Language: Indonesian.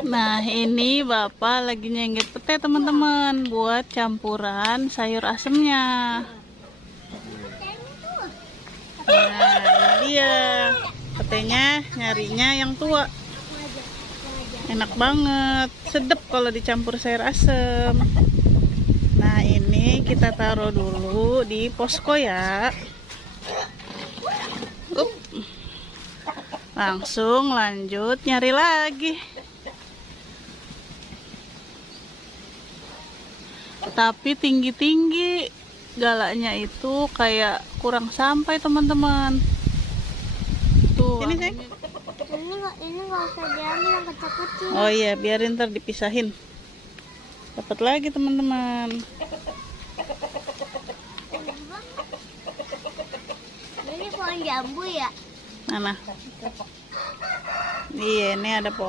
Nah, ini Bapak lagi nyengget pete teman-teman buat campuran sayur asemnya. Nah, ini dia. Petenya nyarinya yang tua. Enak banget, sedap kalau dicampur sayur asem. Nah, ini kita taruh dulu di posko ya. Langsung lanjut nyari lagi. Tapi tinggi-tinggi, galaknya itu kayak kurang sampai teman-teman. Tuh. Ini sih. Ini nggak usah diambil yang kecil-kecil. Oh iya, biarin ntar dipisahin. Dapat lagi teman-teman. Ini pohon jambu ya? Mana? Iya, ini ada pohon.